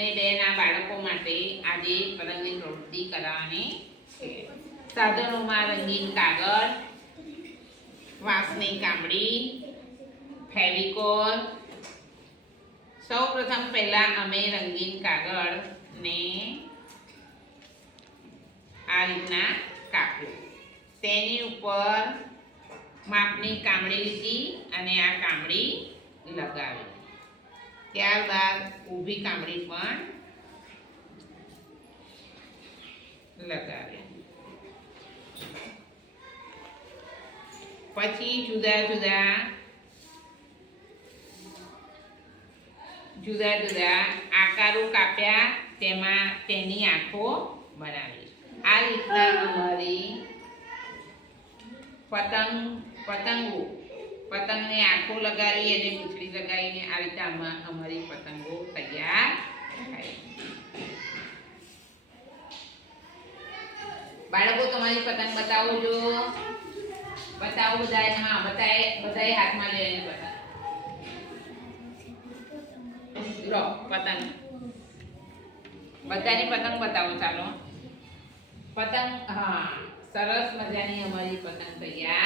અને 2ના બાળકો માટે આજે પતંગની પ્રવૃત્તિ કરાવવાની છે. સાધનોમાં રંગીન કાગળ, વાંસની કામડી, ફેવિકોલ. સૌપ્રથમ પહેલા અમે રંગીન કાગળને આ રીતના કાપ્યું. તેની ઉપર માપની કામડી લીધી અને આ કામડી લગાવી. ત્યારબાદ ઊભી કામડી પણ લગાવી. પછી જુદા જુદા આકારો કાપ્યા, તેમાં તેની આંખો બનાવી. આ રીતના અમારી પતંગને આંખો લગાવી અને પૂંછડી લગાવીને આ રીતે અમારી પતંગો તૈયાર થાય. બાળકો તમારી પતંગ બતાવો જો. બતાવો બધાએ. હા, બધાએ હાથમાં લઈને બતાવો. લો પતંગ, બધાની પતંગ બતાવો. ચાલો પતંગ. હા, સરસ મજાની અમારી પતંગ તૈયાર